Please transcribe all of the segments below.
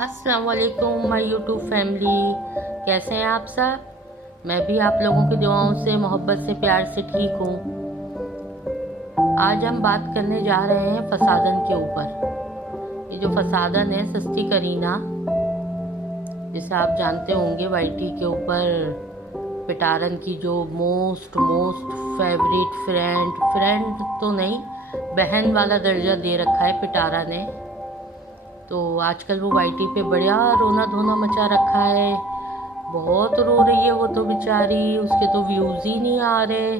अस्सलाम वालेकुम my YouTube family. कैसे हैं आप सब? मैं भी आप लोगों की दुआओं से, मोहब्बत से, प्यार से ठीक हूँ। आज हम बात करने जा रहे हैं फसादन के ऊपर। ये जो फसादन है, सस्ती करीना, जिसे आप जानते होंगे, वाईटी के ऊपर पिटारन की जो मोस्ट फेवरेट फ्रेंड तो नहीं, बहन वाला दर्जा दे रखा है पिटारा ने। तो आजकल वो वाईटी पे बड़ा रोना धोना मचा रखा है। बहुत रो रही है वो तो बेचारी, उसके तो व्यूज़ ही नहीं आ रहे।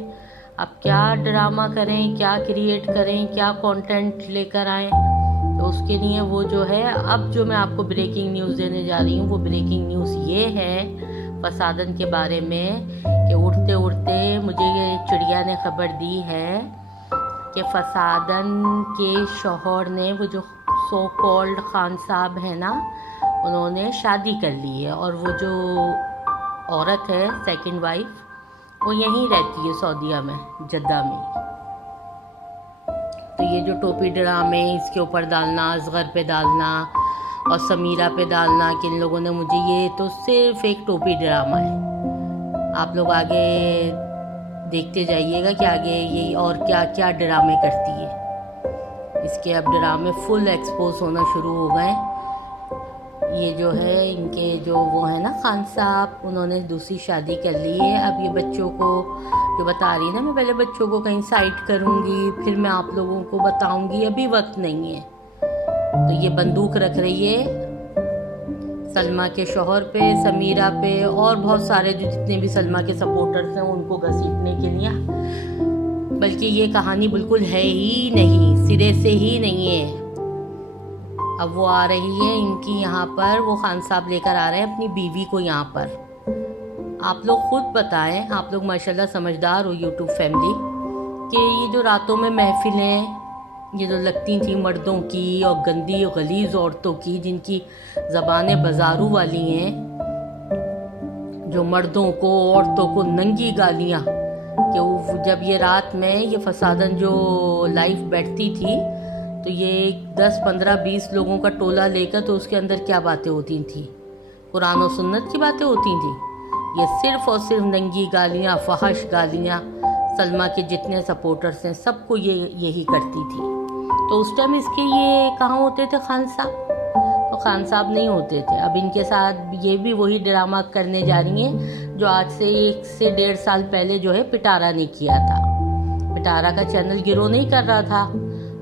अब क्या ड्रामा करें, क्या क्रिएट करें, क्या कंटेंट लेकर आएँ। तो उसके लिए वो जो है, अब जो मैं आपको ब्रेकिंग न्यूज़ देने जा रही हूँ, वो ब्रेकिंग न्यूज़ ये है फसादन के बारे में कि उड़ते उड़ते मुझे ये चिड़िया ने खबर दी है कि फसादन के शौहर ने, वो जो सो कॉल्ड खान साहब है ना, उन्होंने शादी कर ली है। और वो जो औरत है, सेकंड वाइफ, वो यहीं रहती है सऊदीया में, जद्दा में। तो ये जो टोपी ड्रामे इसके ऊपर डालना, असगर पे डालना और समीरा पे डालना कि इन लोगों ने मुझे, ये तो सिर्फ एक टोपी ड्रामा है। आप लोग आगे देखते जाइएगा कि आगे ये और क्या क्या ड्रामे करती है। इसके अब ड्रामे फुल एक्सपोज होना शुरू हो गए। ये जो है, इनके जो वो है ना खान साहब, उन्होंने दूसरी शादी कर ली है। अब ये बच्चों को जो बता रही है ना, मैं पहले बच्चों को कहीं साइड करूँगी, फिर मैं आप लोगों को बताऊँगी, अभी वक्त नहीं है। तो ये बंदूक रख रही है सलमा के शौहर पे, समीरा पे और बहुत सारे जो जितने भी सलमा के सपोर्टर्स हैं उनको घसीटने के लिए। बल्कि ये कहानी बिल्कुल है ही नहीं, सिरे से ही नहीं है। अब वो आ रही है इनकी यहाँ पर, वो खान साहब लेकर आ रहे हैं अपनी बीवी को यहाँ पर। आप लोग खुद बताएं, आप लोग माशाल्लाह समझदार हो यूट्यूब फैमिली, कि ये जो रातों में महफिलें ये जो लगती थी मर्दों की और गंदी और गलीज़ औरतों की, जिनकी ज़बानें बाजारू वाली हैं, जो मर्दों को, औरतों को नंगी गालियाँ, कि जब ये रात में ये फसादन जो लाइव बैठती थी, तो ये 10, 15, 20 लोगों का टोला लेकर, तो उसके अंदर क्या बातें होती थी? कुरान और सुन्नत की बातें होती थी। ये सिर्फ और सिर्फ नंगी गालियाँ, फहश गालियाँ, सलमा के जितने सपोर्टर्स हैं सबको ये यही करती थी। तो उस टाइम इसके ये कहाँ होते थे खान साहब? तो खान साहब नहीं होते थे। अब इनके साथ ये भी वही ड्रामा करने जा रही हैं जो आज से 1 से 1.5 साल पहले जो है पिटारा ने किया था। पिटारा का चैनल गिरो नहीं कर रहा था,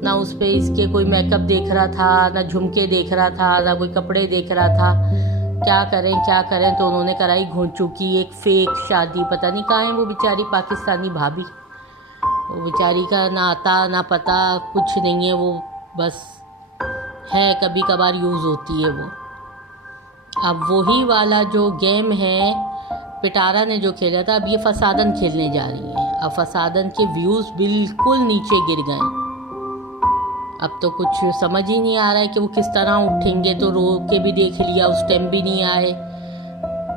ना उस पर इसके कोई मेकअप देख रहा था, ना झुमके देख रहा था, ना कोई कपड़े देख रहा था। क्या करें, तो उन्होंने कराई घोंचू की एक फेक शादी। पता नहीं कहाँ है वो बेचारी पाकिस्तानी भाभी, वो बेचारी का ना आता ना पता कुछ नहीं है। वो बस है, कभी कभार यूज़ होती है वो। अब वही वाला जो गेम है पिटारा ने जो खेला था, अब ये फसादन खेलने जा रही है। अब फसादन के व्यूज़ बिल्कुल नीचे गिर गए। अब तो कुछ समझ ही नहीं आ रहा है कि वो किस तरह उठेंगे। तो रो के भी देख लिया, उस टाइम भी नहीं आए।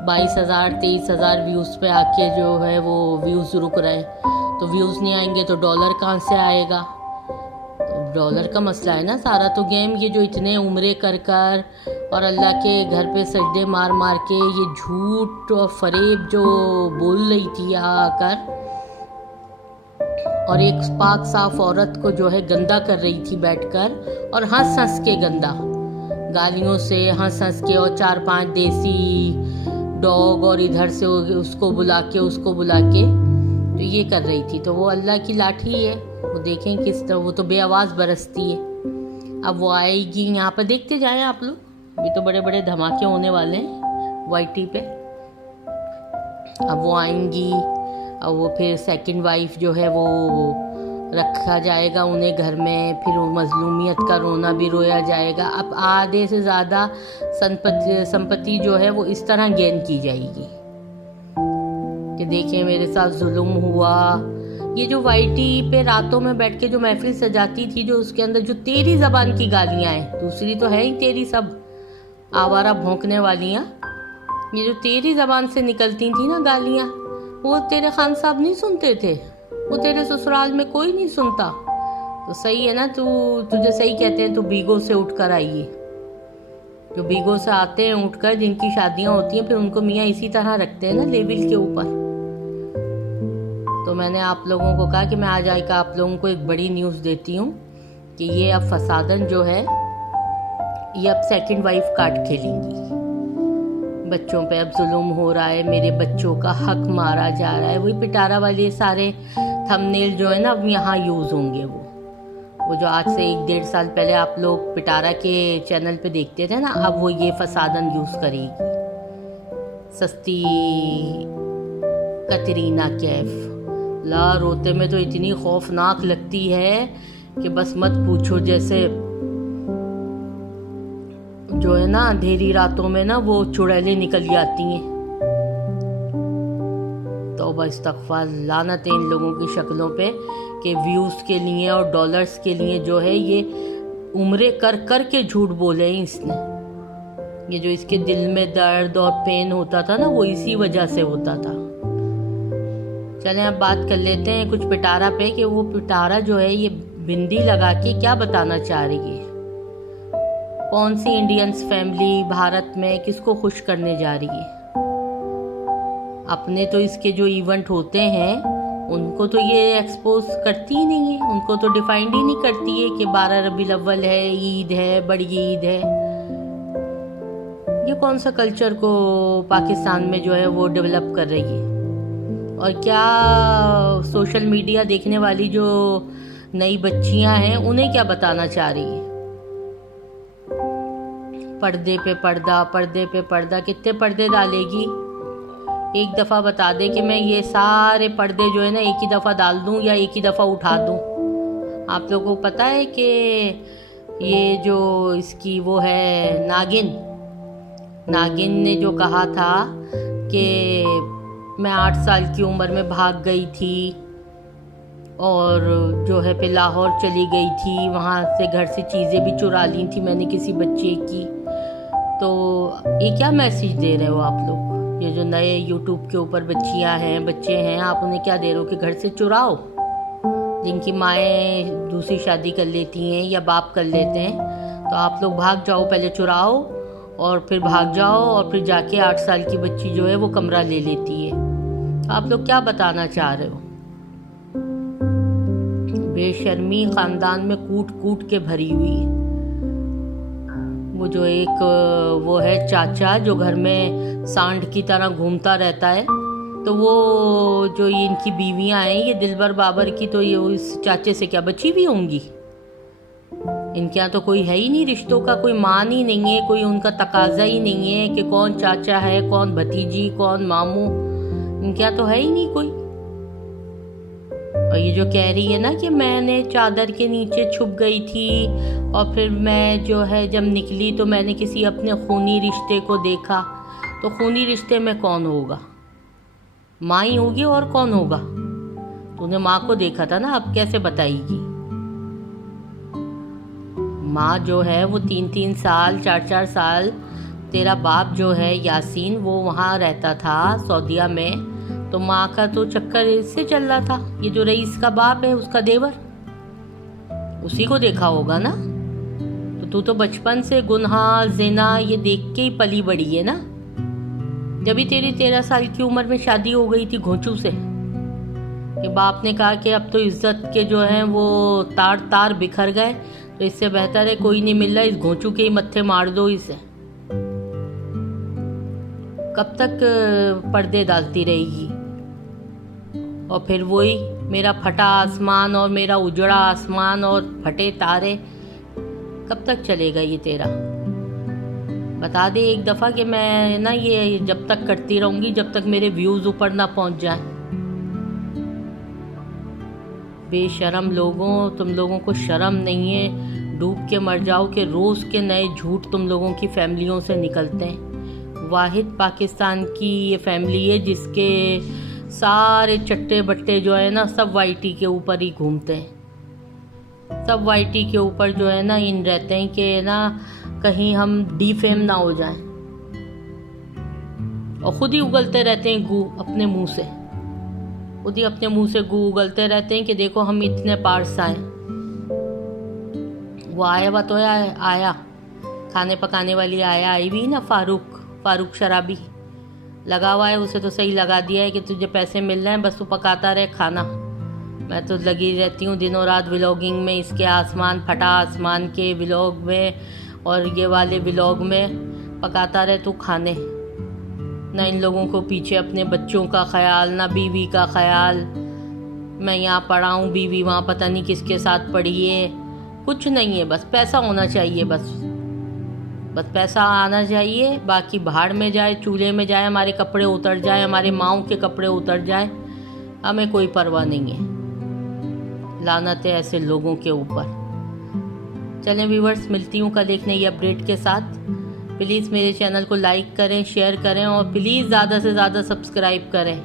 22,000 23,000 व्यूज़ पे आके जो है वो व्यूज़ रुक रहे। तो व्यूज़ नहीं आएंगे तो डॉलर कहाँ से आएगा? तो डॉलर का मसला है ना सारा। तो गेम ये जो इतने उम्रे कर कर और अल्लाह के घर पे सजदे मार मार के ये झूठ और फरेब जो बोल रही थी आकर, और एक पाक साफ औरत को जो है गंदा कर रही थी बैठकर, और हंस हंस के गंदा गालियों से, हंस हंस के, और 4-5 देसी डॉग और इधर से उसको बुला के तो ये कर रही थी। तो वो अल्लाह की लाठी है, वो देखें किस तरह, वो तो बेआवाज़ बरसती है। अब वो आएगी यहाँ पर, देखते जाएं आप लोग। अभी तो बड़े बड़े धमाके होने वाले हैं वाईटी पे। अब वो आएंगी और वो फिर सेकंड वाइफ जो है वो रखा जाएगा उन्हें घर में, फिर वो मजलूमियत का रोना भी रोया जाएगा। अब आधे से ज़्यादा संपत्ति जो है वो इस तरह गेन की जाएगी कि देखें मेरे साथ जुल्म हुआ। ये जो वाईटी पे रातों में बैठ के जो महफिल सजाती थी, जो उसके अंदर जो तेरी ज़बान की गालियाँ हैं, दूसरी तो है ही तेरी सब आवारा भौंकने वालियाँ, ये जो तेरी ज़बान से निकलती थी ना गालियाँ, वो तेरे खान साहब नहीं सुनते थे। वो तेरे ससुराल में कोई नहीं सुनता। तो सही है ना, तुझे सही कहते हैं, तू बीगों से उठ कर आई है। जो बीगो से आते हैं उठकर, जिनकी शादियां होती हैं, फिर उनको मियाँ इसी तरह रखते हैं ना, लेवल के ऊपर। तो मैंने आप लोगों को कहा कि मैं आज आकर आप लोगों को एक बड़ी न्यूज़ देती हूँ कि ये अब फसादन जो है ये अब सेकंड वाइफ कार्ड खेलेंगी। बच्चों पे अब जुल्म हो रहा है, मेरे बच्चों का हक मारा जा रहा है। वही पिटारा वाले सारे थंबनेल जो है ना अब यहाँ यूज़ होंगे। वो जो आज से 1-1.5 साल पहले आप लोग पिटारा के चैनल पे देखते थे ना, अब वो ये फसादन यूज़ करेगी। सस्ती कतरीना कैफ ला रोते में तो इतनी खौफनाक लगती है कि बस मत पूछो। जैसे जो है ना अंधेरी रातों में ना वो चुड़ैलें निकल जाती हैं। तौबा इस्तग़फ़ार, लानत है इन लोगों की शक्लों पे कि व्यूज़ के लिए और डॉलर्स के लिए जो है ये उम्रें कर कर के झूठ बोले हैं इसने। ये जो इसके दिल में दर्द और पेन होता था ना वो इसी वजह से होता था। चलें अब बात कर लेते हैं कुछ पिटारा पे कि वो पिटारा जो है ये बिंदी लगा के क्या बताना चाह रही है। कौन सी इंडियंस फैमिली भारत में किसको खुश करने जा रही है। अपने तो इसके जो इवेंट होते हैं उनको तो ये एक्सपोज करती ही नहीं है, उनको तो डिफाइंड ही नहीं करती है कि 12 रबीउल अव्वल है, ईद है, बड़ी ईद है। ये कौन सा कल्चर को पाकिस्तान में जो है वो डेवलप कर रही है। और क्या सोशल मीडिया देखने वाली जो नई बच्चियां हैं उन्हें क्या बताना चाह रही है। पर्दे पे पर्दा, कितने पर्दे डालेगी। एक दफ़ा बता दे कि मैं ये सारे पर्दे जो है ना एक ही दफ़ा डाल दूं या एक ही दफ़ा उठा दूं। आप लोगों को पता है कि ये जो इसकी वो है नागिन ने जो कहा था कि मैं 8 साल की उम्र में भाग गई थी और जो है पे लाहौर चली गई थी, वहाँ से घर से चीज़ें भी चुरा ली थी मैंने किसी बच्चे की। तो ये क्या मैसेज दे रहे हो आप लोग। ये जो नए यूट्यूब के ऊपर बच्चियां हैं, बच्चे हैं, आप उन्हें क्या दे रहे हो कि घर से चुराओ। जिनकी माएँ दूसरी शादी कर लेती हैं या बाप कर लेते हैं तो आप लोग भाग जाओ, पहले चुराओ और फिर भाग जाओ और फिर जाके 8 साल की बच्ची जो है वो कमरा ले लेती है। आप लोग क्या बताना चाह रहे हो। बेशर्मी ख़ानदान में कूट कूट के भरी हुई है। वो जो एक वो है चाचा जो घर में सांड की तरह घूमता रहता है, तो वो जो ये इनकी बीवियां हैं ये दिलबर बाबर की, तो ये इस चाचे से क्या बची भी होंगी। इनके यहाँ तो कोई है ही नहीं, रिश्तों का कोई मान ही नहीं है, कोई उनका तकाजा ही नहीं है कि कौन चाचा है, कौन भतीजी, कौन मामू। इनके यहाँ तो है ही नहीं कोई। और ये जो कह रही है ना कि मैंने चादर के नीचे छुप गई थी और फिर मैं जो है जब निकली तो मैंने किसी अपने खूनी रिश्ते को देखा, तो खूनी रिश्ते में कौन होगा। माँ ही होगी और कौन होगा। तूने माँ को देखा था ना, अब कैसे बताएगी। माँ जो है वो 3-3 साल 4-4 साल, तेरा बाप जो है यासीन वो वहाँ रहता था सऊदीया में, तो माँ का तो चक्कर इससे चल रहा था। ये जो रईस का बाप है उसका देवर, उसी को देखा होगा ना। तो तू तो बचपन से गुनाह ज़िना ये देख के ही पली बड़ी है ना। जब भी तेरी 13 साल की उम्र में शादी हो गई थी घोंचू से, कि बाप ने कहा कि अब तो इज्जत के जो हैं वो तार तार बिखर गए, तो इससे बेहतर है कोई नहीं मिल रहा, इस घोंचू के ही मत्थे मार दो इसे। कब तक पर्दे डालती रहेगी। और फिर वही मेरा फटा आसमान और मेरा उजड़ा आसमान और फटे तारे, कब तक चलेगा ये तेरा। बता दे एक दफ़ा कि मैं ना ये जब तक करती रहूँगी जब तक मेरे व्यूज़ ऊपर ना पहुँच जाएं। बेशरम लोगों, तुम लोगों को शर्म नहीं है। डूब के मर जाओ कि रोज़ के नए झूठ तुम लोगों की फैमिलियों से निकलते हैं। वाहिद पाकिस्तान की ये फैमिली है जिसके सारे चट्टे बट्टे जो है ना सब वाईटी के ऊपर ही घूमते हैं। सब वाईटी के ऊपर जो है ना इन रहते हैं कि ना कहीं हम डिफेम ना हो जाएं, और खुद ही उगलते रहते हैं गू अपने मुंह से। खुद ही अपने मुंह से गू उगलते रहते हैं कि देखो हम इतने पार्स आए। वो आया हुआ तो आया, खाने पकाने वाली आई भी ना, फारूक शराबी लगा हुआ है, उसे तो सही लगा दिया है कि तुझे पैसे मिल रहे हैं, बस तू पकाता रहे खाना। मैं तो लगी रहती हूँ दिनों रात व्लॉगिंग में, इसके आसमान फटा आसमान के व्लॉग में और ये वाले व्लॉग में। पकाता रहे तू खाने, ना इन लोगों को पीछे अपने बच्चों का ख्याल, ना बीवी का ख्याल। मैं यहाँ पड़ा हूँ, बीवी वहाँ पता नहीं किसके साथ पड़ी है। कुछ नहीं है, बस पैसा होना चाहिए, बस पैसा आना चाहिए। बाकी भाड़ में जाए, चूल्हे में जाए, हमारे कपड़े उतर जाए, हमारे माँओं के कपड़े उतर जाए, हमें कोई परवाह नहीं है। लानत है ऐसे लोगों के ऊपर। चलें व्यूवर्स, मिलती हूँ कल एक नई अपडेट के साथ। प्लीज़ मेरे चैनल को लाइक करें, शेयर करें और प्लीज़ ज़्यादा से ज़्यादा सब्सक्राइब करें।